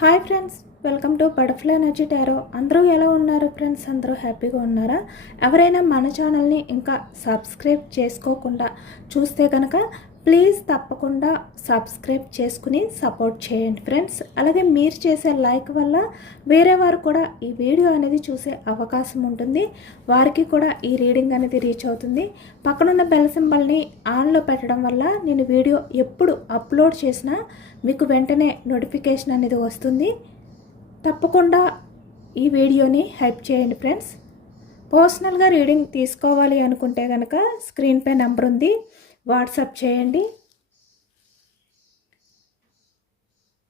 Hi friends, welcome to butterfly energy tarot. అందరూ ఎలా ఉన్నారు ఫ్రెండ్స్? అందరూ హ్యాపీగా ఉన్నారా? ఎవరైనా మన ఛానల్ని ఇంకా సబ్స్క్రైబ్ చేసుకోకుండా చూస్తే కనుక ప్లీజ్ తప్పకుండా సబ్స్క్రైబ్ చేసుకుని సపోర్ట్ చేయండి ఫ్రెండ్స్. అలాగే మీరు చేసే లైక్ వల్ల వేరే వారు కూడా ఈ వీడియో అనేది చూసే అవకాశం ఉంటుంది, వారికి కూడా ఈ రీడింగ్ అనేది రీచ్ అవుతుంది. పక్కనున్న బెల్ సింబల్ని ఆన్లో పెట్టడం వల్ల నేను వీడియో ఎప్పుడు అప్లోడ్ చేసినా మీకు వెంటనే నోటిఫికేషన్ అనేది వస్తుంది. తప్పకుండా ఈ వీడియోని హెల్ప్ చేయండి ఫ్రెండ్స్. పర్సనల్గా రీడింగ్ తీసుకోవాలి అనుకుంటే కనుక స్క్రీన్పై నెంబర్ ఉంది, వాట్సాప్ చేయండి.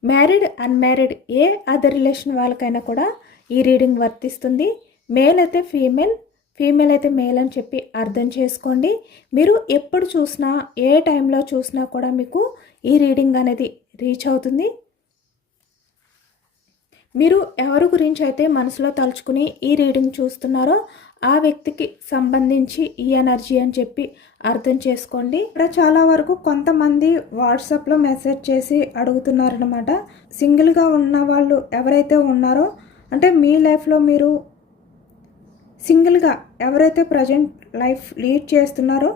మ్యారీడ్ అన్మ్యారీడ్ ఏ అదర్ రిలేషన్ వాళ్ళకైనా కూడా ఈ రీడింగ్ వర్తిస్తుంది. మేల్ అయితే ఫీమేల్, ఫీమేల్ అయితే మేల్ అని చెప్పి అర్థం చేసుకోండి. మీరు ఎప్పుడు చూసినా ఏ టైంలో చూసినా కూడా మీకు ఈ రీడింగ్ అనేది రీచ్ అవుతుంది. మీరు ఎవరి గురించి అయితే మనసులో తలుచుకుని ఈ రీడింగ్ చూస్తున్నారో ఆ వ్యక్తికి సంబంధించి ఈ ఎనర్జీ అని చెప్పి అర్థం చేసుకోండి. ఇక్కడ చాలా వరకు కొంతమంది వాట్సాప్లో మెసేజ్ చేసి అడుగుతున్నారనమాట. సింగిల్గా ఉన్న వాళ్ళు ఎవరైతే ఉన్నారో, అంటే మీ లైఫ్లో మీరు సింగిల్గా ఎవరైతే ప్రజెంట్ లైఫ్ లీడ్ చేస్తున్నారో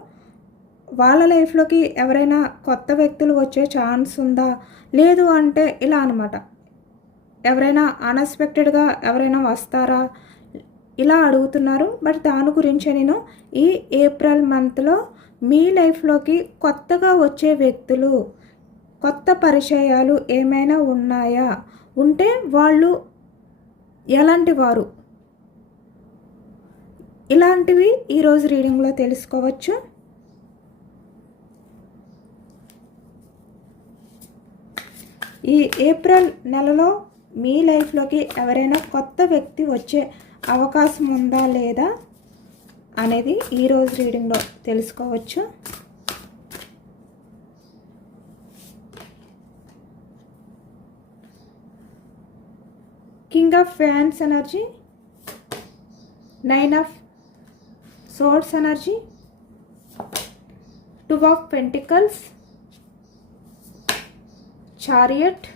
వాళ్ళ లైఫ్లోకి ఎవరైనా కొత్త వ్యక్తులు వచ్చే ఛాన్స్ ఉందా, లేదు అంటే ఇలా అనమాట, ఎవరైనా అన్ఎక్స్పెక్టెడ్గా ఎవరైనా వస్తారా, ఇలా అడుగుతున్నారు. బట్ దాని గురించి నేను ఈ ఏప్రిల్ మంత్లో మీ లైఫ్లోకి కొత్తగా వచ్చే వ్యక్తులు, కొత్త పరిచయాలు ఏమైనా ఉన్నాయా, ఉంటే వాళ్ళు ఎలాంటి వారు, ఇలాంటివి ఈరోజు రీడింగ్లో తెలుసుకోవచ్చు. ఈ ఏప్రిల్ నెలలో మీ లైఫ్లోకి ఎవరైనా కొత్త వ్యక్తి వచ్చే అవకాశం ఉందా లేదా అనేది ఈరోజు రీడింగ్లో తెలుసుకోవచ్చు. కింగ్ ఆఫ్ ఫ్యాన్స్ energy, 9 of swords energy, 2 of pentacles, chariot,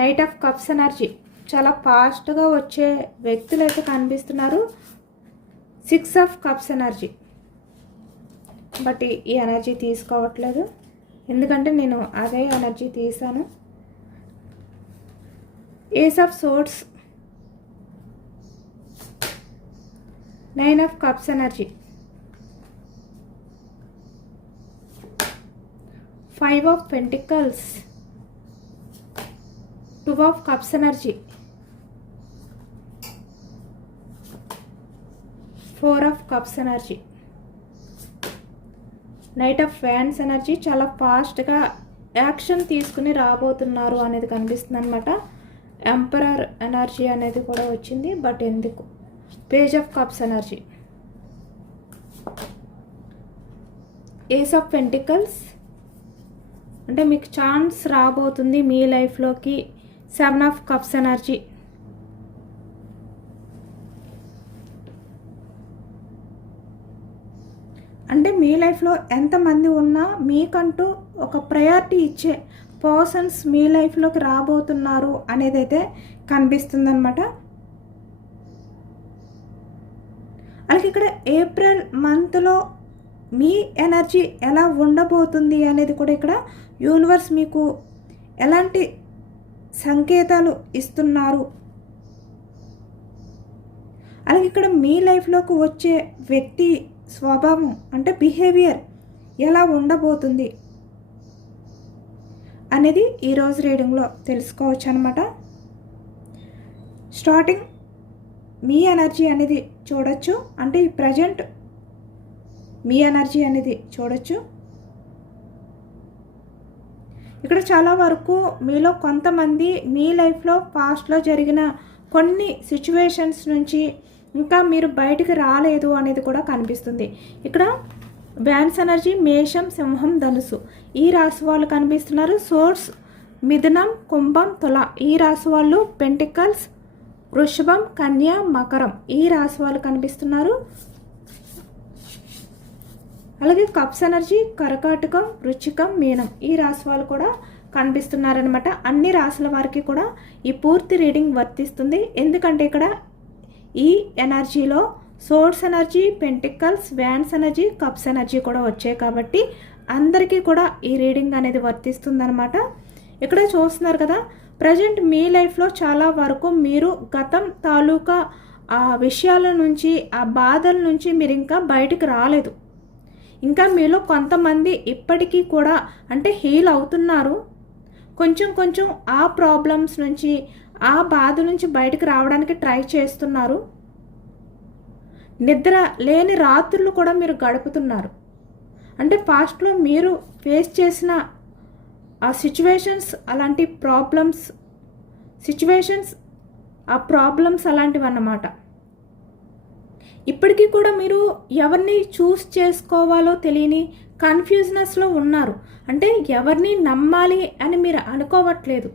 knight of cups energy. చాలా ఫాస్ట్గా వచ్చే వ్యక్తులు అయితే కనిపిస్తున్నారు. 6 ఆఫ్ కప్స్ ఎనర్జీ. బట్ ఈ ఎనర్జీ తీసుకోవట్లేదు, ఎందుకంటే నేను అదే ఎనర్జీ తీసాను. Ace of swords, 9 of cups energy, 5 of pentacles, 2 of cups energy, 4 of cups energy, knight of ఫ్యాన్స్ ఎనర్జీ. చాలా ఫాస్ట్గా యాక్షన్ తీసుకుని రాబోతున్నారు అనేది కనిపిస్తుంది అనమాట. ఎంపరర్ ఎనర్జీ అనేది కూడా వచ్చింది, బట్ ఎందుకు. Page of cups energy, ace of pentacles, అంటే మీకు ఛాన్స్ రాబోతుంది మీ లైఫ్లోకి. 7 ఆఫ్ కప్స్ ఎనర్జీ, అంటే మీ లైఫ్లో ఎంతమంది ఉన్నా మీకంటూ ఒక ప్రయారిటీ ఇచ్చే పర్సన్స్ మీ లైఫ్లోకి రాబోతున్నారు అనేది అయితే కనిపిస్తుందన్నమాట. అలాగే ఇక్కడ ఏప్రిల్ మంత్లో మీ ఎనర్జీ ఎలా ఉండబోతుంది అనేది కూడా ఇక్కడ యూనివర్స్ మీకు ఎలాంటి సంకేతాలు ఇస్తున్నారు, అలాగే ఇక్కడ మీ లైఫ్లోకి వచ్చే వ్యక్తి స్వభావం అంటే బిహేవియర్ ఎలా ఉండబోతుంది అనేది ఈరోజు రీడింగ్లో తెలుసుకోవచ్చు అనమాట. స్టార్టింగ్ మీ ఎనర్జీ అనేది చూడొచ్చు, అంటే ఈ ప్రజెంట్ మీ ఎనర్జీ అనేది చూడొచ్చు. ఇక్కడ చాలా వరకు మీలో కొంతమంది మీ లైఫ్లో పాస్ట్లో జరిగిన కొన్ని సిచ్యువేషన్స్ నుంచి ఇంకా మీరు బయటికి రాలేదు అనేది కూడా కనిపిస్తుంది. ఇక్కడ బ్యాన్స్ ఎనర్జీ, మేషం, సింహం, ధనుసు ఈ రాశి వాళ్ళు కనిపిస్తున్నారు. సోర్స్, మిథునం, కుంభం, తుల ఈ రాశి వాళ్ళు, పెంటికల్స్, వృషభం, కన్య, మకరం ఈ రాశి వాళ్ళు కనిపిస్తున్నారు. అలాగే కప్స్ ఎనర్జీ, కర్కాటకం, వృశ్చికం, మీనం ఈ రాశి వాళ్ళు కూడా కనిపిస్తున్నారనమాట. అన్ని రాసుల వారికి కూడా ఈ పూర్తి రీడింగ్ వర్తిస్తుంది. ఎందుకంటే ఇక్కడ ఈ ఎనర్జీలో source energy, pentacles, wands energy, cups energy కూడా వచ్చాయి కాబట్టి అందరికీ కూడా ఈ రీడింగ్ అనేది వర్తిస్తుందనమాట. ఇక్కడ చూస్తున్నారు కదా, ప్రజెంట్ మీ లైఫ్లో చాలా వరకు మీరు గతం తాలూకా ఆ విషయాల నుంచి, ఆ బాధల నుంచి మీరు ఇంకా బయటికి రాలేదు. ఇంకా మీలో కొంతమంది ఇప్పటికీ కూడా అంటే హీల్ అవుతున్నారు. కొంచెం కొంచెం ఆ ప్రాబ్లమ్స్ నుంచి, ఆ బాధ నుంచి బయటికి రావడానికి ట్రై చేస్తున్నారు. నిద్ర లేని రాత్రులు కూడా మీరు గడుపుతున్నారు. అంటే పాస్ట్లో మీరు ఫేస్ చేసిన ఆ సిచ్యువేషన్స్, అలాంటి ప్రాబ్లమ్స్, ఆ ప్రాబ్లమ్స్ అలాంటివి అన్నమాట. ఇప్పటికీ కూడా మీరు ఎవరిని చూస్ చేసుకోవాలో తెలియని కన్ఫ్యూజనెస్లో ఉన్నారు. అంటే ఎవరిని నమ్మాలి అని మీరు అనుకోవట్లేదు.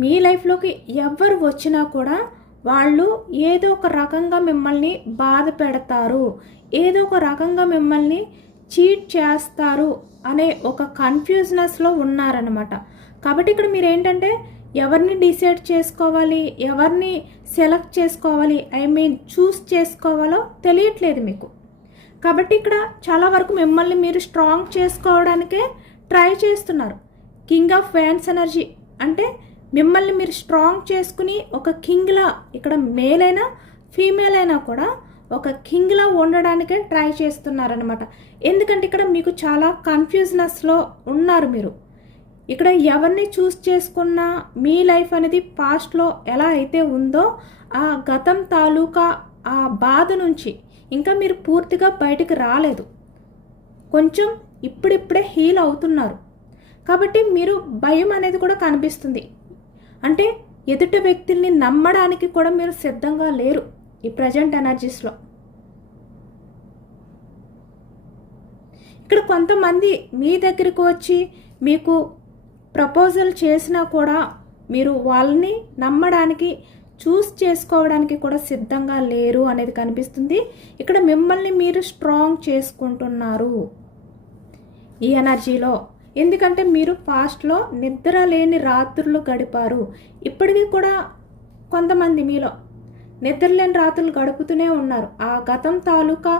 మీ లైఫ్లోకి ఎవరు వచ్చినా కూడా వాళ్ళు ఏదో ఒక రకంగా మిమ్మల్ని బాధ పెడతారు, ఏదో ఒక రకంగా మిమ్మల్ని చీట్ చేస్తారు అనే ఒక కన్ఫ్యూజనెస్లో ఉన్నారనమాట. కాబట్టి ఇక్కడ మీరు ఏంటంటే ఎవరిని డిసైడ్ చేసుకోవాలి, ఎవరిని సెలెక్ట్ చేసుకోవాలి, చూస్ చేసుకోవాలో తెలియట్లేదు మీకు. కాబట్టి ఇక్కడ చాలా వరకు మిమ్మల్ని మీరు స్ట్రాంగ్ చేసుకోవడానికే ట్రై చేస్తున్నారు. కింగ్ ఆఫ్ వ్యాండ్స్ ఎనర్జీ అంటే మిమ్మల్ని మీరు స్ట్రాంగ్ చేసుకుని ఒక కింగ్లా, ఇక్కడ మేల్ అయినా ఫీమేల్ అయినా కూడా ఒక కింగ్లా ఉండడానికే ట్రై చేస్తున్నారనమాట. ఎందుకంటే ఇక్కడ మీకు చాలా కన్ఫ్యూజనెస్లో ఉన్నారు మీరు. ఇక్కడ ఎవరిని చూస్ చేసుకున్నా మీ లైఫ్ అనేది పాస్ట్లో ఎలా అయితే ఉందో ఆ గతం తాలూకా ఆ బాధ నుంచి ఇంకా మీరు పూర్తిగా బయటికి రాలేదు. కొంచెం ఇప్పుడిప్పుడే హీల్ అవుతున్నారు. కాబట్టి మీరు భయం అనేది కూడా కనిపిస్తుంది. అంటే ఎదుటి వ్యక్తుల్ని నమ్మడానికి కూడా మీరు సిద్ధంగా లేరు ఈ ప్రజెంట్ ఎనర్జీస్లో. ఇక్కడ కొంతమంది మీ దగ్గరికి వచ్చి మీకు ప్రపోజల్ చేసినా కూడా మీరు వాళ్ళని నమ్మడానికి, చూస్ చేసుకోవడానికి కూడా సిద్ధంగా లేరు అనేది కనిపిస్తుంది. ఇక్కడ మిమ్మల్ని మీరు స్ట్రాంగ్ చేసుకుంటున్నారు ఈ ఎనర్జీలో. ఎందుకంటే మీరు పాస్ట్లో నిద్ర లేని రాత్రులు గడిపారు. ఇప్పటికీ కూడా కొంతమంది మీలో నిద్ర లేని రాత్రులు గడుపుతూనే ఉన్నారు. ఆ గతం తాలూకా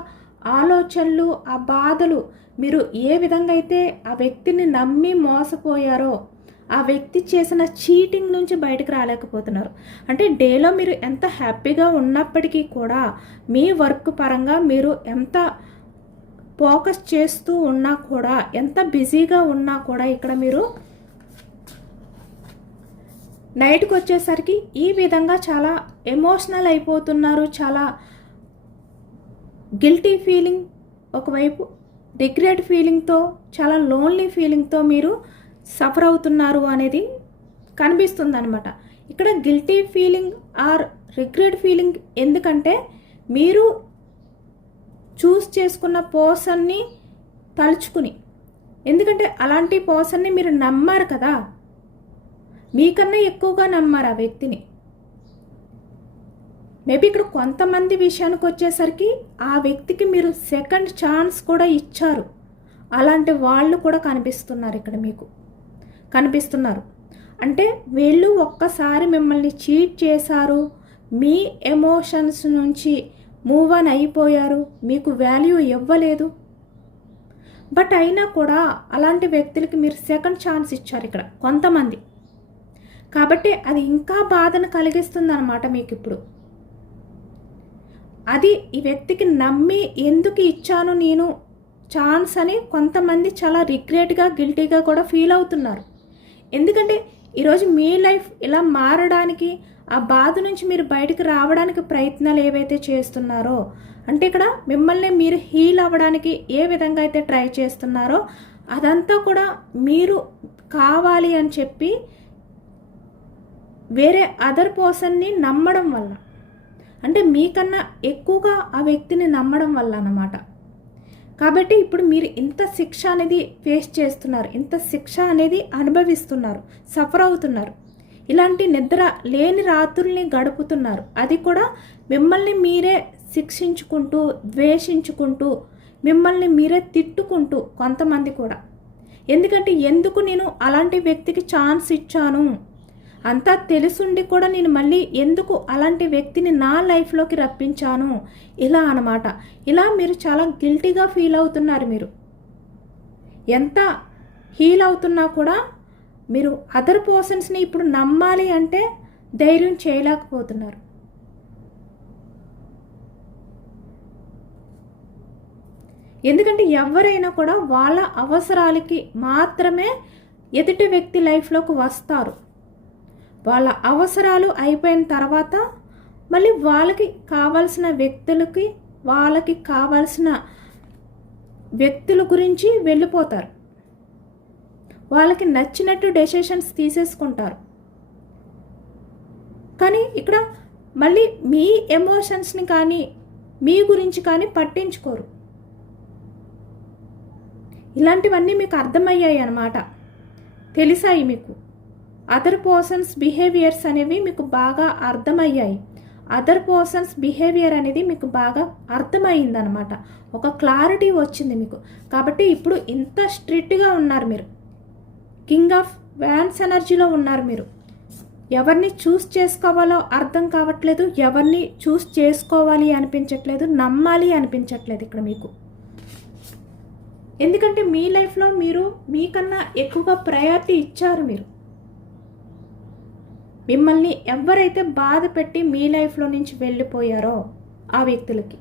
ఆలోచనలు, ఆ బాధలు, మీరు ఏ విధంగా అయితే ఆ వ్యక్తిని నమ్మి మోసపోయారో, ఆ వ్యక్తి చేసిన చీటింగ్ నుంచి బయటకు రాలేకపోతున్నారు. అంటే డేలో మీరు ఎంత హ్యాపీగా ఉన్నప్పటికీ కూడా మీ వర్క్ పరంగా మీరు ఎంత ఫోకస్ చేస్తూ ఉన్నా కూడా, ఎంత బిజీగా ఉన్నా కూడా ఇక్కడ మీరు నైట్కి వచ్చేసరికి ఈ విధంగా చాలా ఎమోషనల్ అయిపోతున్నారు. చాలా గిల్టీ ఫీలింగ్, ఒకవైపు రిగ్రెట్ ఫీలింగ్తో, చాలా లోన్లీ ఫీలింగ్తో మీరు సఫర్ అవుతున్నారు అనేది కనిపిస్తుంది అనమాట. ఇక్కడ guilty feeling or regret feeling ఎందుకంటే మీరు చూస్ చేసుకున్న పర్సన్ని తలుచుకుని, ఎందుకంటే అలాంటి పర్సన్ని మీరు నమ్మారు కదా, మీకన్నా ఎక్కువగా నమ్మారు ఆ వ్యక్తిని. మేబీ ఇక్కడ కొంతమంది విషయానికి వచ్చేసరికి ఆ వ్యక్తికి మీరు సెకండ్ ఛాన్స్ కూడా ఇచ్చారు. అలాంటి వాళ్ళు కూడా కనిపిస్తున్నారు ఇక్కడ మీకు కనిపిస్తున్నారు. అంటే వీళ్ళు ఒక్కసారి మిమ్మల్ని చీట్ చేశారు, మీ ఎమోషన్స్ నుంచి మూవ్ ఆన్ అయిపోయారు, మీకు వాల్యూ ఇవ్వలేదు. బట్ అయినా కూడా అలాంటి వ్యక్తులకి మీరు సెకండ్ ఛాన్స్ ఇచ్చారు ఇక్కడ కొంతమంది. కాబట్టి అది ఇంకా బాధను కలిగిస్తుంది అన్నమాట మీకు ఇప్పుడు. అది ఈ వ్యక్తికి నమ్మి ఎందుకు ఇచ్చాను నేను ఛాన్స్ అని కొంతమంది చాలా రిగ్రెట్గా, గిల్టీగా కూడా ఫీల్ అవుతున్నారు. ఎందుకంటే ఈరోజు మీ లైఫ్ ఇలా మారడానికి, ఆ బాధ నుంచి మీరు బయటకు రావడానికి ప్రయత్నాలు ఏవైతే చేస్తున్నారో, అంటే ఇక్కడ మిమ్మల్ని మీరు హీల్ అవ్వడానికి ఏ విధంగా అయితే ట్రై చేస్తున్నారో అదంతా కూడా మీరు కావాలి అని చెప్పి వేరే అదర్ పర్సన్ని నమ్మడం వల్ల, అంటే మీకన్నా ఎక్కువగా ఆ వ్యక్తిని నమ్మడం వల్ల అన్నమాట. కాబట్టి ఇప్పుడు మీరు ఇంత శిక్ష అనేది ఫేస్ చేస్తున్నారు, ఇంత శిక్ష అనేది అనుభవిస్తున్నారు, సఫర్ అవుతున్నారు. ఇలాంటి నిద్ర లేని రాత్రుల్ని గడుపుతున్నారు. అది కూడా మిమ్మల్ని మీరే శిక్షించుకుంటూ, ద్వేషించుకుంటూ, మిమ్మల్ని మీరే తిట్టుకుంటూ కొంతమంది కూడా. ఎందుకంటే ఎందుకు నేను అలాంటి వ్యక్తికి ఛాన్స్ ఇచ్చాను, అంతా తెలుసుండి కూడా నేను మళ్ళీ ఎందుకు అలాంటి వ్యక్తిని నా లైఫ్లోకి రప్పించాను, ఇలా అన్నమాట. ఇలా మీరు చాలా గిల్టీగా ఫీల్ అవుతున్నారు. మీరు ఎంత హీల్ అవుతున్నా కూడా మీరు అదర్ పర్సన్స్ని ఇప్పుడు నమ్మాలి అంటే ధైర్యం చేయలేకపోతున్నారు. ఎందుకంటే ఎవరైనా కూడా వాళ్ళ అవసరాలకి మాత్రమే ఎదుటి వ్యక్తి లైఫ్లోకి వస్తారు. వాళ్ళ అవసరాలు అయిపోయిన తర్వాత మళ్ళీ వాళ్ళకి కావాల్సిన వ్యక్తులకి, వాళ్ళకి కావాల్సిన వ్యక్తుల గురించి వెళ్ళిపోతారు. వాళ్ళకి నచ్చినట్టు డెసిషన్స్ తీసేసుకుంటారు. కానీ ఇక్కడ మళ్ళీ మీ ఎమోషన్స్ని కానీ మీ గురించి కానీ పట్టించుకోరు. ఇలాంటివన్నీ మీకు అర్థమయ్యాయి అన్నమాట, తెలిసాయి మీకు. అదర్ పర్సన్స్ బిహేవియర్స్ అనేవి మీకు బాగా అర్థమయ్యాయి. అదర్ పర్సన్స్ బిహేవియర్ అనేది మీకు బాగా అర్థమైందనమాట. ఒక క్లారిటీ వచ్చింది మీకు. కాబట్టి ఇప్పుడు ఇంత స్ట్రిక్ట్గా ఉన్నారు మీరు. కింగ్ ఆఫ్ వ్యాండ్స్ ఎనర్జీలో ఉన్నారు మీరు. ఎవరిని చూస్ చేసుకోవాలో అర్థం కావట్లేదు, ఎవరిని చూస్ చేసుకోవాలి అనిపించట్లేదు, నమ్మాలి అనిపించట్లేదు ఇక్కడ మీకు. ఎందుకంటే మీ లైఫ్లో మీరు మీకన్నా ఎక్కువగా ప్రయారిటీ ఇచ్చారు. మీరు మిమ్మల్ని ఎవరైతే బాధ పెట్టి మీ లైఫ్లో నుంచి వెళ్ళిపోయారో ఆ వ్యక్తులకి.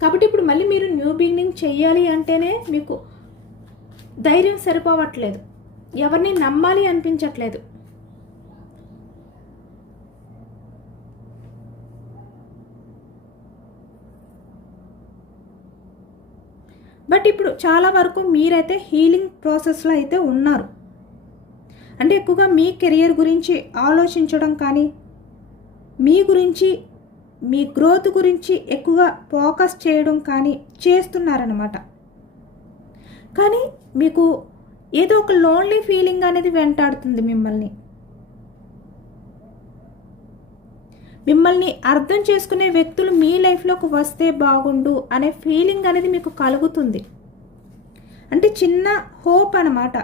కాబట్టి ఇప్పుడు మళ్ళీ మీరు న్యూ బిగినింగ్ చెయ్యాలి అంటేనే మీకు ధైర్యం సరిపోవట్లేదు, ఎవరిని నమ్మాలి అనిపించట్లేదు. బట్ ఇప్పుడు చాలా వరకు మీరైతే హీలింగ్ ప్రాసెస్లో అయితే ఉన్నారు. అంటే ఎక్కువగా మీ కెరియర్ గురించి ఆలోచించడం కానీ, మీ గురించి, మీ గ్రోత్ గురించి ఎక్కువగా ఫోకస్ చేయడం కానీ చేస్తున్నారన్నమాట. కానీ మీకు ఏదో ఒక లోన్లీ ఫీలింగ్ అనేది వెంటాడుతుంది మిమ్మల్ని. మిమ్మల్ని అర్థం చేసుకునే వ్యక్తులు మీ లైఫ్లోకి వస్తే బాగుండు అనే ఫీలింగ్ అనేది మీకు కలుగుతుంది. అంటే చిన్న హోప్ అన్నమాట.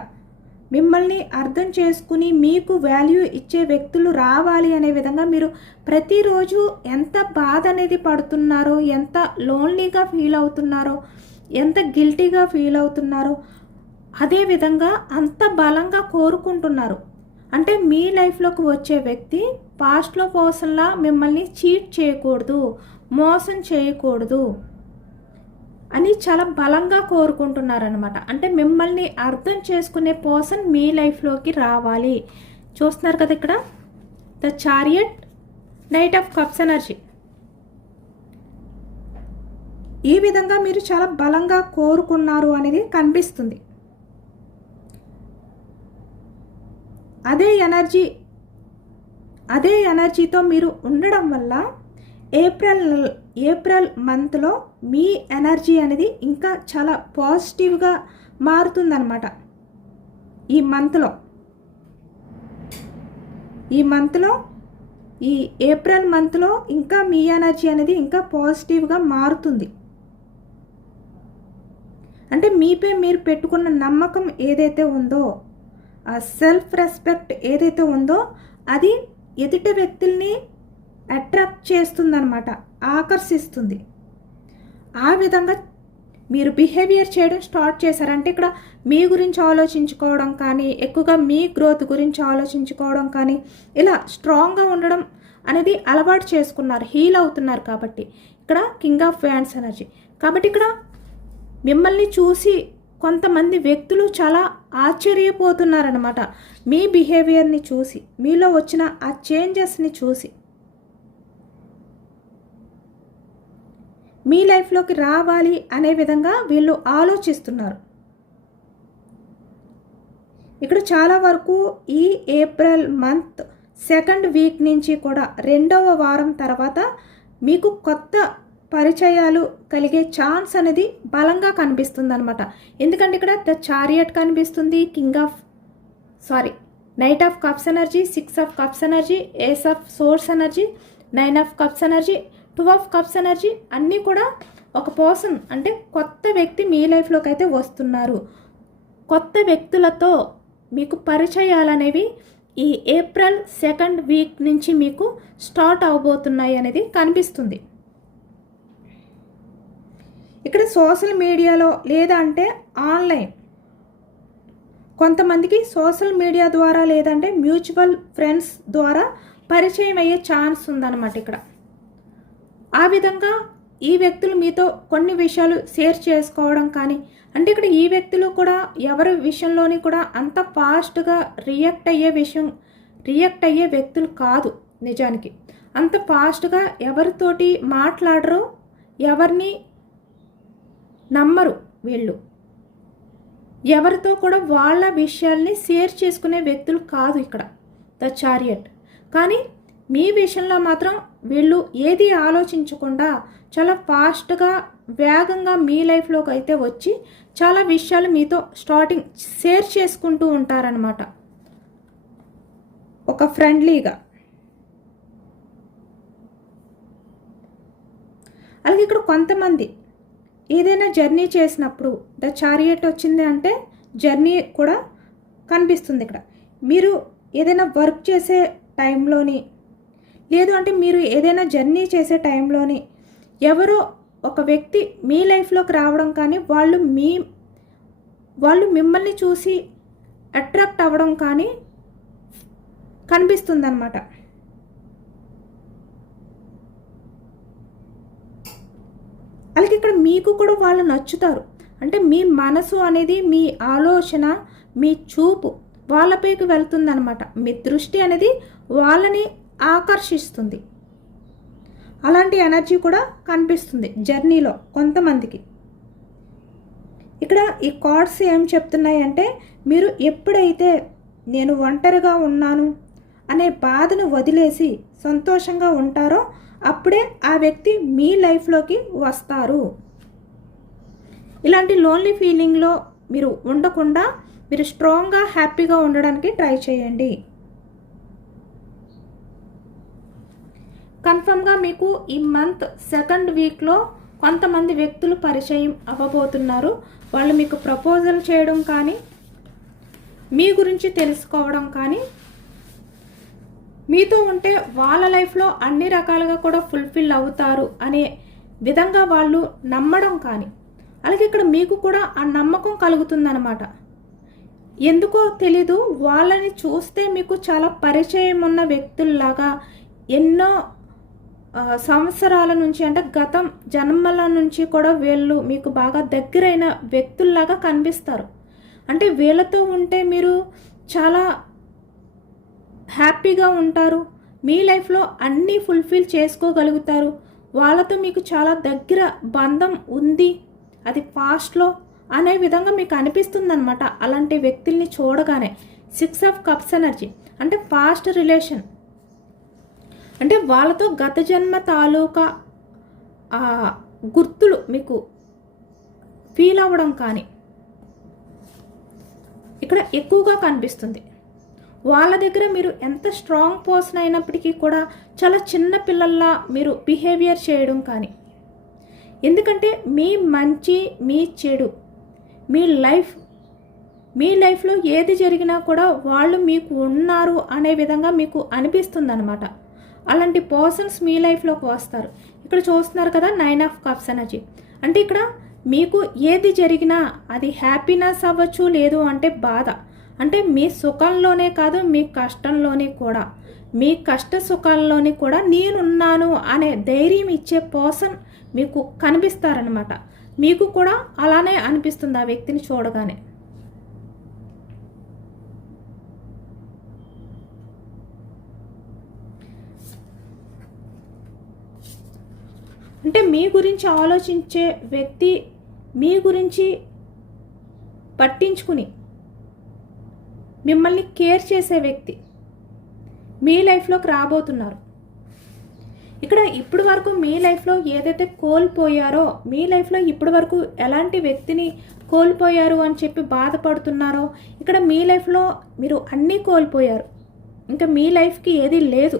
మిమ్మల్ని అర్థం చేసుకుని మీకు వాల్యూ ఇచ్చే వ్యక్తులు రావాలి అనే విధంగా మీరు ప్రతిరోజు ఎంత బాధ అనేది పడుతున్నారో, ఎంత లోన్లీగా ఫీల్ అవుతున్నారో, ఎంత గిల్టీగా ఫీల్ అవుతున్నారో అదేవిధంగా అంత బలంగా కోరుకుంటున్నారు. అంటే మీ లైఫ్లోకి వచ్చే వ్యక్తి పాస్ట్లో పర్సన్లా మిమ్మల్ని చీట్ చేయకూడదు, మోసం చేయకూడదు అని చాలా బలంగా కోరుకుంటున్నారనమాట. అంటే మిమ్మల్ని అర్థం చేసుకునే పర్సన్ మీ లైఫ్లోకి రావాలి. చూస్తున్నారు కదా ఇక్కడ the chariot, knight of cups energy. ఈ విధంగా మీరు చాలా బలంగా కోరుకున్నారు అనేది కనిపిస్తుంది. అదే ఎనర్జీతో మీరు ఉండడం వల్ల ఏప్రిల్ మంత్లో మీ ఎనర్జీ అనేది ఇంకా చాలా పాజిటివ్గా మారుతుందన్నమాట. ఈ ఏప్రిల్ మంత్లో ఇంకా మీ ఎనర్జీ అనేది ఇంకా పాజిటివ్గా మారుతుంది. అంటే మీపై మీరు పెట్టుకున్న నమ్మకం ఏదైతే ఉందో, ఆ సెల్ఫ్ రెస్పెక్ట్ ఏదైతే ఉందో అది ఎదుటి వ్యక్తుల్ని అట్రాక్ట్ చేస్తుందన్నమాట, ఆకర్షిస్తుంది. ఆ విధంగా మీరు బిహేవియర్ చేయడం స్టార్ట్ చేశారంటే ఇక్కడ మీ గురించి ఆలోచించుకోవడం కానీ, ఎక్కువగా మీ గ్రోత్ గురించి ఆలోచించుకోవడం కానీ, ఇలా స్ట్రాంగ్గా ఉండడం అనేది అలవాటు చేసుకున్నారు, హీల్ అవుతున్నారు. కాబట్టి ఇక్కడ కింగ్ ఆఫ్ వ్యాండ్స్ ఎనర్జీ. కాబట్టి ఇక్కడ మిమ్మల్ని చూసి కొంతమంది వ్యక్తులు చాలా ఆశ్చర్యపోతున్నారనమాట. మీ బిహేవియర్ని చూసి, మీలో వచ్చిన ఆ చేంజెస్ని చూసి మీ లైఫ్లోకి రావాలి అనే విధంగా వీళ్ళు ఆలోచిస్తున్నారు. ఇక్కడ చాలా వరకు ఈ ఏప్రిల్ మంత్ సెకండ్ వీక్ నుంచి కూడా 2వ వారం తర్వాత మీకు కొత్త పరిచయాలు కలిగే ఛాన్స్ అనేది బలంగా కనిపిస్తుంది అనమాట. ఎందుకంటే ఇక్కడ ద చారియట్ కనిపిస్తుంది, knight of cups energy, 6 of cups energy, ace of swords energy, 9 of cups energy, 2 of cups energy అన్నీ కూడా ఒక పర్సన్ అంటే కొత్త వ్యక్తి మీ లైఫ్లోకి అయితే వస్తున్నారు. కొత్త వ్యక్తులతో మీకు పరిచయాలనేవి ఈ ఏప్రిల్ 2nd వీక్ నుంచి మీకు స్టార్ట్ అవబోతున్నాయి అనేది కనిపిస్తుంది. ఇక్కడ సోషల్ మీడియాలో లేదా అంటే ఆన్లైన్, కొంతమందికి సోషల్ మీడియా ద్వారా లేదంటే మ్యూచువల్ ఫ్రెండ్స్ ద్వారా పరిచయం అయ్యే ఛాన్స్ ఉందన్నమాట. ఇక్కడ ఆ విధంగా ఈ వ్యక్తులు మీతో కొన్ని విషయాలు షేర్ చేసుకోవడం కానీ, అంటే ఇక్కడ ఈ వ్యక్తులు కూడా ఎవరి విషయంలోని కూడా అంత ఫాస్ట్గా రియాక్ట్ అయ్యే వ్యక్తులు కాదు. నిజానికి అంత ఫాస్ట్గా ఎవరితోటి మాట్లాడరు, ఎవరిని నమ్మరు. వీళ్ళు ఎవరితో కూడా వాళ్ళ విషయాల్ని షేర్ చేసుకునే వ్యక్తులు కాదు ఇక్కడ ద చారియట్. కానీ మీ విషయంలో మాత్రం వీళ్ళు ఏది ఆలోచించకుండా చాలా ఫాస్ట్గా వేగంగా మీ లైఫ్లోకి అయితే వచ్చి చాలా విషయాలు మీతో స్టార్టింగ్ షేర్ చేసుకుంటూ ఉంటారనమాట, ఒక ఫ్రెండ్లీగా. అలాగే ఇక్కడ కొంతమంది ఏదైనా జర్నీ చేసినప్పుడు ద చారియట్ వచ్చింది అంటే జర్నీ కూడా కనిపిస్తుంది. ఇక్కడ మీరు ఏదైనా వర్క్ చేసే టైంలోని, లేదు అంటే మీరు ఏదైనా జర్నీ చేసే టైంలోని ఎవరో ఒక వ్యక్తి మీ లైఫ్లోకి రావడం కానీ, వాళ్ళు మిమ్మల్ని చూసి అట్రాక్ట్ అవ్వడం కానీ కనిపిస్తుంది అన్నమాట. అలాగే ఇక్కడ మీకు కూడా వాళ్ళు నచ్చుతారు. అంటే మీ మనసు అనేది, మీ ఆలోచన, మీ చూపు వాళ్ళపైకి వెళ్తుందన్నమాట. మీ దృష్టి అనేది వాళ్ళని ఆకర్షిస్తుంది. అలాంటి ఎనర్జీ కూడా కనిపిస్తుంది జర్నీలో కొంతమందికి. ఇక్కడ ఈ కార్డ్స్ ఏం చెప్తున్నాయి అంటే, మీరు ఎప్పుడైతే నేను ఒంటరిగా ఉన్నాను అనే బాధను వదిలేసి సంతోషంగా ఉంటారో అప్పుడే ఆ వ్యక్తి మీ లైఫ్లోకి వస్తారు. ఇలాంటి లోన్లీ ఫీలింగ్లో మీరు ఉండకుండా మీరు స్ట్రాంగ్గా హ్యాపీగా ఉండడానికి ట్రై చేయండి. కన్ఫర్మ్గా మీకు ఈ మంత్ 2nd వీక్లో కొంతమంది వ్యక్తులు పరిచయం అవ్వబోతున్నారు. వాళ్ళు మీకు ప్రపోజల్ చేయడం కానీ, మీ గురించి తెలుసుకోవడం కానీ, మీతో ఉంటే వాళ్ళ లైఫ్లో అన్ని రకాలుగా కూడా ఫుల్ఫిల్ అవుతారు అనే విధంగా వాళ్ళు నమ్మడం కానీ, అలాగే ఇక్కడ మీకు కూడా ఆ నమ్మకం కలుగుతుందన్నమాట. ఎందుకో తెలీదు, వాళ్ళని చూస్తే మీకు చాలా పరిచయం ఉన్న వ్యక్తుల్లాగా ఎన్నో సంవత్సరాల నుంచి, అంటే గతం జన్మల నుంచి కూడా వీళ్ళు మీకు బాగా దగ్గరైన వ్యక్తుల్లాగా కనిపిస్తారు. అంటే వీళ్ళతో ఉంటే మీరు చాలా హ్యాపీగా ఉంటారు, మీ లైఫ్లో అన్నీ ఫుల్ఫిల్ చేసుకోగలుగుతారు. వాళ్ళతో మీకు చాలా దగ్గర బంధం ఉంది, అది పాస్ట్లో అనే విధంగా మీకు అనిపిస్తుందన్నమాట. అలాంటి వ్యక్తుల్ని చూడగానే 6 of Cups ఎనర్జీ అంటే పాస్ట్ రిలేషన్, అంటే వాళ్ళతో గత జన్మ తాలూకా గుర్తులు మీకు ఫీల్ అవ్వడం కానీ ఇక్కడ ఎక్కువగా కనిపిస్తుంది. వాళ్ళ దగ్గర మీరు ఎంత స్ట్రాంగ్ పర్సన్ అయినప్పటికీ కూడా చాలా చిన్న పిల్లల్లా మీరు బిహేవియర్ చేయడం కానీ, ఎందుకంటే మీ మంచి, మీ చెడు, మీ లైఫ్లో ఏది జరిగినా కూడా వాళ్ళు మీకు ఉన్నారు అనే విధంగా మీకు అనిపిస్తుంది అనమాట. అలాంటి పర్సన్స్ మీ లైఫ్లోకి వస్తారు. ఇక్కడ చూస్తున్నారు కదా 9 of Cups ఎనర్జీ, అంటే ఇక్కడ మీకు ఏది జరిగినా అది హ్యాపీనెస్ అవ్వచ్చు, లేదు అంటే బాధ, అంటే మీ సుఖంలోనే కాదు మీ కష్టంలోనే కూడా, మీ కష్ట సుఖాల్లోని కూడా నేనున్నాను అనే ధైర్యం ఇచ్చే పర్సన్ మీకు కనిపిస్తారనమాట. మీకు కూడా అలానే అనిపిస్తుంది ఆ వ్యక్తిని చూడగానే. అంటే మీ గురించి ఆలోచించే వ్యక్తి, మీ గురించి పట్టించుకుని మిమ్మల్ని కేర్ చేసే వ్యక్తి మీ లైఫ్లోకి రాబోతున్నారు. ఇక్కడ ఇప్పటి వరకు మీ లైఫ్లో ఏదైతే కోల్పోయారో, మీ లైఫ్లో ఇప్పటి వరకు ఎలాంటి వ్యక్తిని కోల్పోయారు అని చెప్పి బాధపడుతున్నారో, ఇక్కడ మీ లైఫ్లో మీరు అన్నీ కోల్పోయారు, ఇంకా మీ లైఫ్కి ఏది లేదు.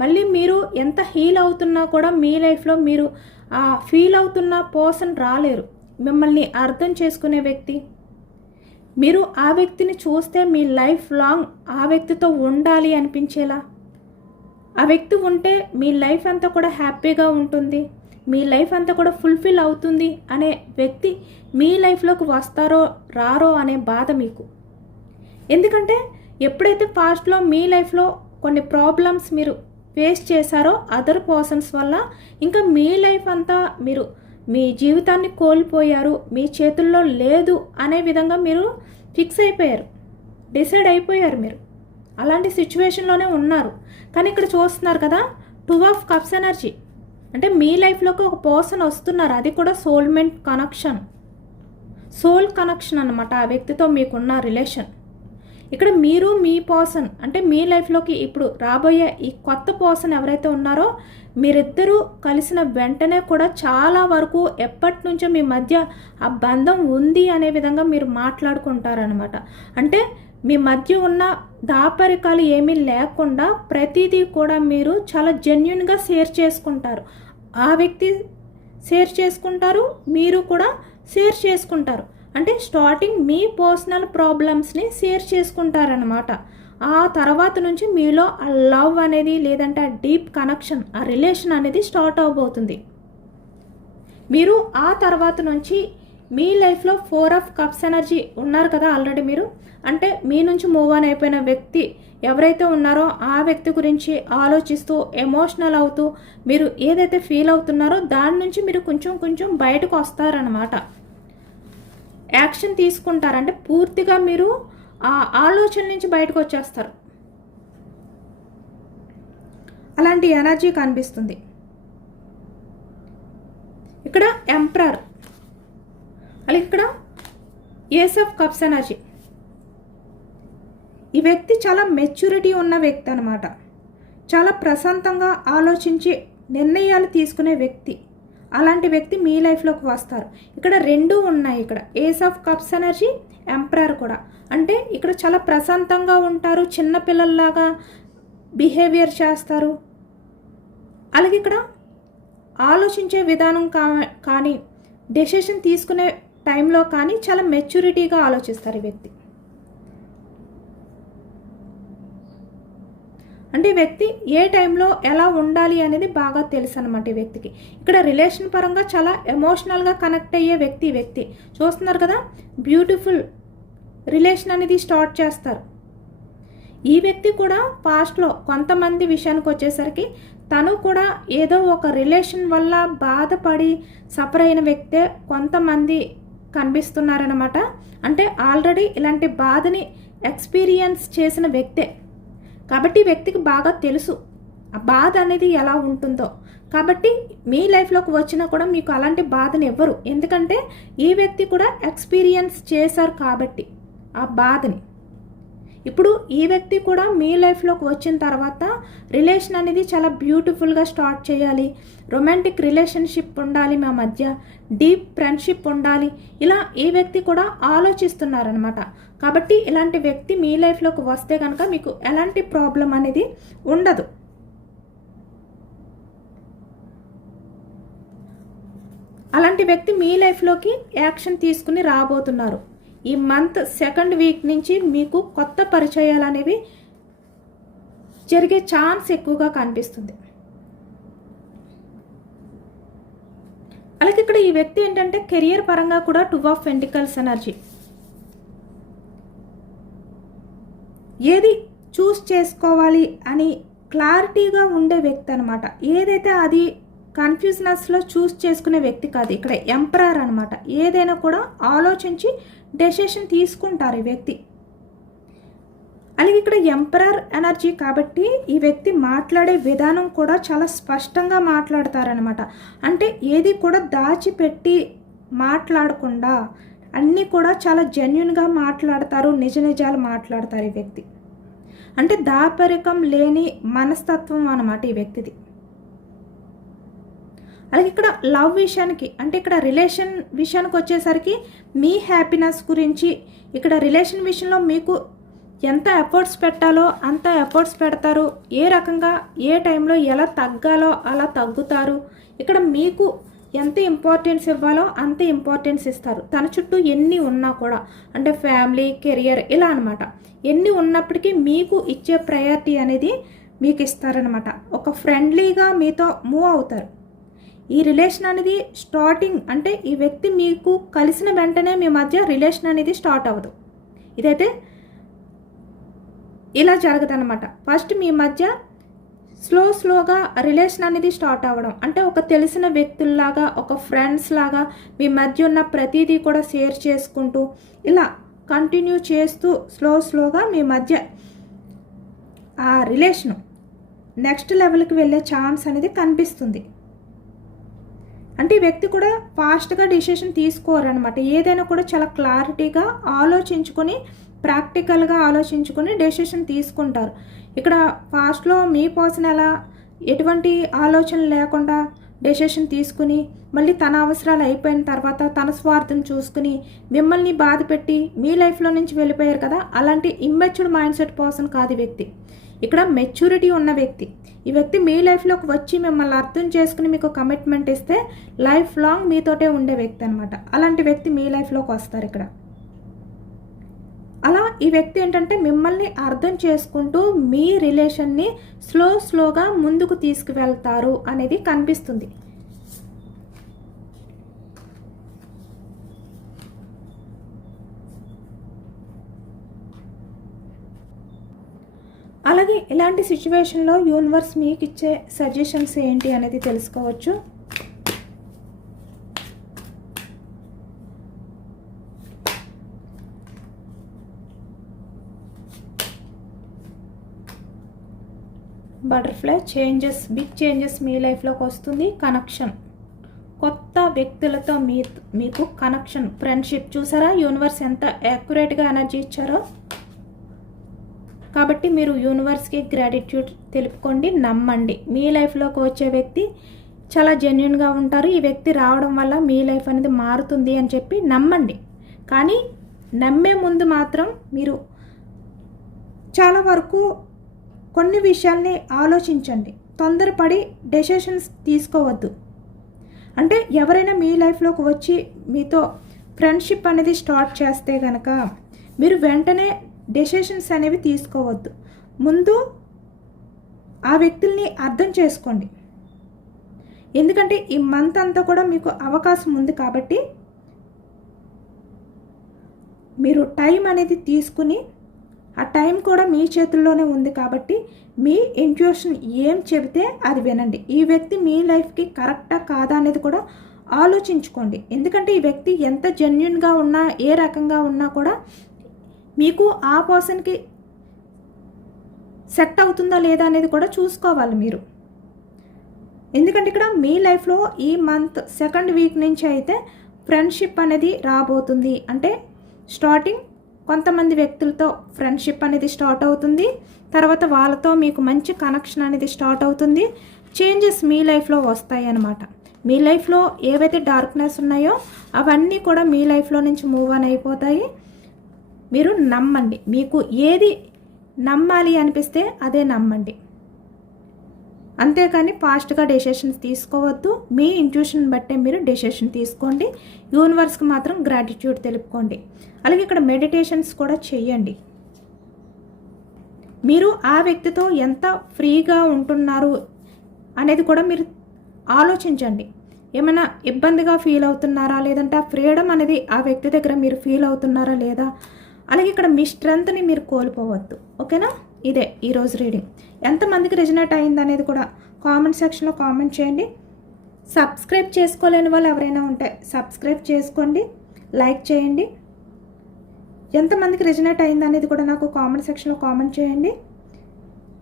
మళ్ళీ మీరు ఎంత హీల్ అవుతున్నా కూడా మీ లైఫ్లో మీరు ఆ ఫీల్ అవుతున్న పర్సన్ రాలేరు, మిమ్మల్ని అర్థం చేసుకునే వ్యక్తి, మీరు ఆ వ్యక్తిని చూస్తే మీ లైఫ్ లాంగ్ ఆ వ్యక్తితో ఉండాలి అనిపించేలా, ఆ వ్యక్తి ఉంటే మీ లైఫ్ అంతా కూడా హ్యాపీగా ఉంటుంది, మీ లైఫ్ అంతా కూడా ఫుల్ఫిల్ అవుతుంది అనే వ్యక్తి మీ లైఫ్లోకి వస్తారో రారో అనే బాధ మీకు. ఎందుకంటే ఎప్పుడైతే పాస్ట్లో మీ లైఫ్లో కొన్ని ప్రాబ్లమ్స్ మీరు ఫేస్ చేశారో అదర్ పర్సన్స్ వల్ల, ఇంకా మీ లైఫ్ అంతా మీరు మీ జీవితాన్ని కోల్పోయారు, మీ చేతుల్లో లేదు అనే విధంగా మీరు ఫిక్స్ అయిపోయారు, డిసైడ్ అయిపోయారు. మీరు అలాంటి సిచ్యువేషన్లోనే ఉన్నారు. కానీ ఇక్కడ చూస్తున్నారు కదా, 2 ఆఫ్ కప్స్ ఎనర్జీ అంటే మీ లైఫ్లోకి ఒక పర్సన్ వస్తున్నారు, అది కూడా సోల్మేట్ కనెక్షన్, సోల్ కనెక్షన్ అన్నమాట. ఆ వ్యక్తితో మీకున్న రిలేషన్. ఇక్కడ మీరు మీ పర్సన్ అంటే మీ లైఫ్లోకి ఇప్పుడు రాబోయే ఈ కొత్త పర్సన్ ఎవరైతే ఉన్నారో మీరిద్దరూ కలిసిన వెంటనే కూడా చాలా వరకు ఎప్పటి నుంచో మీ మధ్య ఆ బంధం ఉంది అనే విధంగా మీరు మాట్లాడుకుంటారనమాట. అంటే మీ మధ్య ఉన్న దాపరికాలు ఏమీ లేకుండా ప్రతిదీ కూడా మీరు చాలా జెన్యున్గా షేర్ చేసుకుంటారు. ఆ వ్యక్తి షేర్ చేసుకుంటారు, మీరు కూడా షేర్ చేసుకుంటారు. అంటే స్టార్టింగ్ మీ పర్సనల్ ప్రాబ్లమ్స్ని షేర్ చేసుకుంటారనమాట. ఆ తర్వాత నుంచి మీలో ఆ లవ్ అనేది లేదంటే ఆ డీప్ కనెక్షన్, ఆ రిలేషన్ అనేది స్టార్ట్ అవబోతుంది. మీరు ఆ తర్వాత నుంచి మీ లైఫ్లో 4 ఆఫ్ కప్స్ ఎనర్జీ ఉన్నారు కదా ఆల్రెడీ మీరు, అంటే మీ నుంచి మూవ్ ఆన్ అయిపోయిన వ్యక్తి ఎవరైతే ఉన్నారో ఆ వ్యక్తి గురించి ఆలోచిస్తూ ఎమోషనల్ అవుతూ మీరు ఏదైతే ఫీల్ అవుతున్నారో దాని నుంచి మీరు కొంచెం కొంచెం బయటకు వస్తారనమాట. యాక్షన్ తీసుకుంటారు. అంటే పూర్తిగా మీరు ఆ ఆలోచన నుంచి బయటకు వచ్చేస్తారు. అలాంటి ఎనర్జీ కనిపిస్తుంది. ఇక్కడ ఎంపరర్, అలాగే ఇక్కడ ఏస్ ఆఫ్ కప్స్ ఎనర్జీ. ఈ వ్యక్తి చాలా మెచ్యూరిటీ ఉన్న వ్యక్తి అనమాట. చాలా ప్రశాంతంగా ఆలోచించి నిర్ణయాలు తీసుకునే వ్యక్తి. అలాంటి వ్యక్తి మీ లైఫ్లోకి వస్తారు. ఇక్కడ 2 ఉన్నాయి. ఇక్కడ ace of cups energy, emperor కూడా. అంటే ఇక్కడ చాలా ప్రశాంతంగా ఉంటారు, చిన్నపిల్లల్లాగా బిహేవియర్ చేస్తారు. అలాగే ఇక్కడ ఆలోచించే విధానం కానీ డెసిషన్ తీసుకునే టైంలో కానీ చాలా మెచ్యూరిటీగా ఆలోచిస్తారు ఈ వ్యక్తి. అంటే ఈ వ్యక్తి ఏ టైంలో ఎలా ఉండాలి అనేది బాగా తెలుసు అనమాట ఈ వ్యక్తికి. ఇక్కడ రిలేషన్ పరంగా చాలా ఎమోషనల్గా కనెక్ట్ అయ్యే వ్యక్తి ఈ వ్యక్తి. చూస్తున్నారు కదా, బ్యూటిఫుల్ రిలేషన్ అనేది స్టార్ట్ చేస్తారు. ఈ వ్యక్తి కూడా పాస్ట్లో కొంతమంది విషయానికి వచ్చేసరికి తను కూడా ఏదో ఒక రిలేషన్ వల్ల బాధపడి సఫర్ అయిన వ్యక్తే కొంతమంది కనిపిస్తున్నారనమాట. అంటే ఆల్రెడీ ఇలాంటి బాధని ఎక్స్పీరియన్స్ చేసిన వ్యక్తే కాబట్టి ఈ వ్యక్తికి బాగా తెలుసు ఆ బాధ అనేది ఎలా ఉంటుందో. కాబట్టి మీ లైఫ్లోకి వచ్చినా కూడా మీకు అలాంటి బాధని ఇవ్వరు, ఎందుకంటే ఈ వ్యక్తి కూడా ఎక్స్పీరియన్స్ చేశారు కాబట్టి ఆ బాధని. ఇప్పుడు ఈ వ్యక్తి కూడా మీ లైఫ్లోకి వచ్చిన తర్వాత రిలేషన్ అనేది చాలా బ్యూటిఫుల్గా స్టార్ట్ చేయాలి, రొమాంటిక్ రిలేషన్షిప్ ఉండాలి, మా మధ్య డీప్ ఫ్రెండ్షిప్ ఉండాలి, ఇలా ఈ వ్యక్తి కూడా ఆలోచిస్తున్నారనమాట. కాబట్టి ఇలాంటి వ్యక్తి మీ లైఫ్లోకి వస్తే కనుక మీకు ఎలాంటి ప్రాబ్లం అనేది ఉండదు. అలాంటి వ్యక్తి మీ లైఫ్లోకి యాక్షన్ తీసుకుని రాబోతున్నారు. ఈ మంత్ 2nd వీక్ నుంచి మీకు కొత్త పరిచయాలు అనేవి జరిగే ఛాన్స్ ఎక్కువగా కనిపిస్తుంది. అలాగే ఇక్కడ ఈ వ్యక్తి ఏంటంటే కెరియర్ పరంగా కూడా 2 ఆఫ్ పెంటికల్స్ ఎనర్జీ. ఏది చూస్ చేసుకోవాలి అని క్లారిటీగా ఉండే వ్యక్తి అనమాట. ఏదైతే అది కన్ఫ్యూజనెస్లో చూస్ చేసుకునే వ్యక్తి కాదు. ఇక్కడ ఎంపరర్ అనమాట. ఏదైనా కూడా ఆలోచించి డెసిషన్ తీసుకుంటారు ఈ వ్యక్తి. అలాగే ఇక్కడ ఎంపరర్ ఎనర్జీ కాబట్టి ఈ వ్యక్తి మాట్లాడే విధానం కూడా చాలా స్పష్టంగా మాట్లాడతారనమాట. అంటే ఏది కూడా దాచిపెట్టి మాట్లాడకుండా అన్నీ కూడా చాలా జెన్యున్గా మాట్లాడతారు, నిజ నిజాలు మాట్లాడతారు ఈ వ్యక్తి. అంటే దాపరికం లేని మనస్తత్వం అన్నమాట ఈ వ్యక్తిది. అలాగే ఇక్కడ లవ్ విషయానికి అంటే ఇక్కడ రిలేషన్ విషయానికి వచ్చేసరికి మీ హ్యాపీనెస్ గురించి, ఇక్కడ రిలేషన్ విషయంలో మీకు ఎంత ఎఫర్ట్స్ పెట్టాలో అంత ఎఫర్ట్స్ పెడతారు, ఏ రకంగా ఏ టైంలో ఎలా తగ్గాలో అలా తగ్గుతారు. ఇక్కడ మీకు ఎంత ఇంపార్టెన్స్ ఇవ్వాలో అంత ఇంపార్టెన్స్ ఇస్తారు. తన చుట్టూ ఎన్ని ఉన్నా కూడా, అంటే ఫ్యామిలీ, కెరియర్ ఇలా అనమాట, ఎన్ని ఉన్నప్పటికీ మీకు ఇచ్చే ప్రయారిటీ అనేది మీకు ఇస్తారనమాట. ఒక ఫ్రెండ్లీగా మీతో మూవ్ అవుతారు. ఈ రిలేషన్ అనేది స్టార్టింగ్ అంటే ఈ వ్యక్తి మీకు కలిసిన వెంటనే మీ మధ్య రిలేషన్ అనేది స్టార్ట్ అవ్వదు. ఇదైతే ఇలా జరగదన్నమాట. ఫస్ట్ మీ మధ్య స్లోగా రిలేషన్ అనేది స్టార్ట్ అవ్వడం, అంటే ఒక తెలిసిన వ్యక్తుల్లాగా, ఒక ఫ్రెండ్స్ లాగా మీ మధ్య ఉన్న ప్రతిదీ కూడా షేర్ చేసుకుంటూ ఇలా కంటిన్యూ చేస్తూ స్లోగా మీ మధ్య ఆ రిలేషను నెక్స్ట్ లెవెల్కి వెళ్ళే ఛాన్స్ అనేది కనిపిస్తుంది. అంటే ఈ వ్యక్తి కూడా ఫాస్ట్గా డిసిషన్ తీసుకోరనమాట. ఏదైనా కూడా చాలా క్లారిటీగా ఆలోచించుకొని, ప్రాక్టికల్గా ఆలోచించుకొని డెసిషన్ తీసుకుంటారు. ఇక్కడ ఫాస్ట్లో మీ పర్సన్ ఎలా ఎటువంటి ఆలోచన లేకుండా డెసిషన్ తీసుకుని, మళ్ళీ తన అవసరాలు అయిపోయిన తర్వాత తన స్వార్థం చూసుకుని మిమ్మల్ని బాధ పెట్టి మీ లైఫ్లో నుంచి వెళ్ళిపోయారు కదా, అలాంటి ఇమ్మెచ్యూర్డ్ మైండ్ సెట్ పర్సన్ కాదు ఈ వ్యక్తి. ఇక్కడ మెచ్యూరిటీ ఉన్న వ్యక్తి. ఈ వ్యక్తి మీ లైఫ్లోకి వచ్చి మిమ్మల్ని అర్థం చేసుకుని మీకు కమిట్మెంట్ ఇస్తే లైఫ్ లాంగ్ మీతోటే ఉండే వ్యక్తి అనమాట. అలాంటి వ్యక్తి మీ లైఫ్లోకి వస్తారు ఇక్కడ. అలా ఈ వ్యక్తి ఏంటంటే మిమ్మల్ని అర్థం చేసుకుంటూ మీ రిలేషన్ని స్లోగా ముందుకు తీసుకువెళ్తారు అనేది కనిపిస్తుంది. అలాగే ఇలాంటి సిచ్యువేషన్లో యూనివర్స్ మీకు ఇచ్చే సజెషన్స్ ఏంటి అనేది తెలుసుకోవచ్చు. బటర్ఫ్లై చేంజెస్, బిగ్ చేంజెస్ మీ లైఫ్లోకి వస్తుంది. కనెక్షన్, కొత్త వ్యక్తులతో మీకు కనెక్షన్, ఫ్రెండ్షిప్. చూసారా యూనివర్స్ ఎంత యాక్యురేట్గా ఎనర్జీ ఇచ్చారో. కాబట్టి మీరు యూనివర్స్కి గ్రాటిట్యూడ్ తెలుపుకోండి, నమ్మండి. మీ లైఫ్లోకి వచ్చే వ్యక్తి చాలా జెన్యున్గా ఉంటారు. ఈ వ్యక్తి రావడం వల్ల మీ లైఫ్ అనేది మారుతుంది అని చెప్పి నమ్మండి. కానీ నమ్మే ముందు మాత్రం మీరు చాలా వరకు కొన్ని విషయాల్ని ఆలోచించండి. తొందరపడి డెసిషన్స్ తీసుకోవద్దు. అంటే ఎవరైనా మీ లైఫ్లోకి వచ్చి మీతో ఫ్రెండ్షిప్ అనేది స్టార్ట్ చేస్తే కనుక మీరు వెంటనే డెసిషన్స్ అనేవి తీసుకోవద్దు. ముందు ఆ వ్యక్తుల్ని అర్థం చేసుకోండి. ఎందుకంటే ఈ మంత్ అంతా కూడా మీకు అవకాశం ఉంది కాబట్టి మీరు టైం అనేది తీసుకుని, ఆ టైం కూడా మీ చేతుల్లోనే ఉంది కాబట్టి మీ ఇంట్యూషన్ ఏం చెబితే అది వినండి. ఈ వ్యక్తి మీ లైఫ్కి కరెక్టా కాదా అనేది కూడా ఆలోచించుకోండి. ఎందుకంటే ఈ వ్యక్తి ఎంత జెన్యున్గా ఉన్నా, ఏ రకంగా ఉన్నా కూడా మీకు ఆ పర్సన్కి సెట్ అవుతుందా లేదా అనేది కూడా చూసుకోవాలి మీరు. ఎందుకంటే ఇక్కడ మీ లైఫ్లో ఈ మంత్ సెకండ్ వీక్ నుంచి అయితే ఫ్రెండ్షిప్ అనేది రాబోతుంది. అంటే స్టార్టింగ్ కొంతమంది వ్యక్తులతో ఫ్రెండ్షిప్ అనేది స్టార్ట్ అవుతుంది. తర్వాత వాళ్ళతో మీకు మంచి కనెక్షన్ అనేది స్టార్ట్ అవుతుంది. చేంజెస్ మీ లైఫ్లో వస్తాయి అన్నమాట. మీ లైఫ్లో ఏవైతే డార్క్నెస్ ఉన్నాయో అవన్నీ కూడా మీ లైఫ్లో నుంచి మూవ్ ఆన్ అయిపోతాయి. మీరు నమ్మండి. మీకు ఏది నమ్మాలి అనిపిస్తే అదే నమ్మండి. అంతేకాని ఫాస్ట్గా డెసిషన్స్ తీసుకోవద్దు. మీ ఇంట్యూషన్ బట్టే మీరు డెసిషన్ తీసుకోండి. యూనివర్స్కి మాత్రం గ్రాటిట్యూడ్ తెలుపుకోండి. అలాగే ఇక్కడ మెడిటేషన్స్ కూడా చేయండి. మీరు ఆ వ్యక్తితో ఎంత ఫ్రీగా ఉంటున్నారు అనేది కూడా మీరు ఆలోచించండి. ఏమైనా ఇబ్బందిగా ఫీల్ అవుతున్నారా, లేదంటే ఆ ఫ్రీడమ్ అనేది ఆ వ్యక్తి దగ్గర మీరు ఫీల్ అవుతున్నారా లేదా. అలాగే ఇక్కడ మీ స్ట్రెంగ్త్ని మీరు కోల్పోవద్దు. ఓకేనా? ఇదే ఈరోజు రీడింగ్. ఎంతమందికి రెజనేట్ అయింది అనేది కూడా కామెంట్ సెక్షన్లో కామెంట్ చేయండి. సబ్స్క్రైబ్ చేసుకోలేని వాళ్ళు ఎవరైనా ఉంటే సబ్స్క్రైబ్ చేసుకోండి, లైక్ చేయండి. ఎంతమందికి రెజనేట్ అయింది అనేది కూడా నాకు కామెంట్ సెక్షన్లో కామెంట్ చేయండి.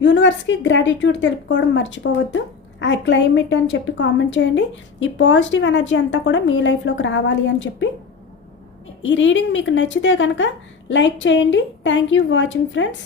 యూనివర్స్కి గ్రాటిట్యూడ్ తెలుపుకోవడం మర్చిపోవద్దు. ఐ క్లెయిమ్ ఇట్ అని చెప్పి కామెంట్ చేయండి. ఈ పాజిటివ్ ఎనర్జీ అంతా కూడా మీ లైఫ్లోకి రావాలి అని చెప్పి. ఈ రీడింగ్ మీకు నచ్చితే కనుక లైక్ చేయండి. Thank you watching friends.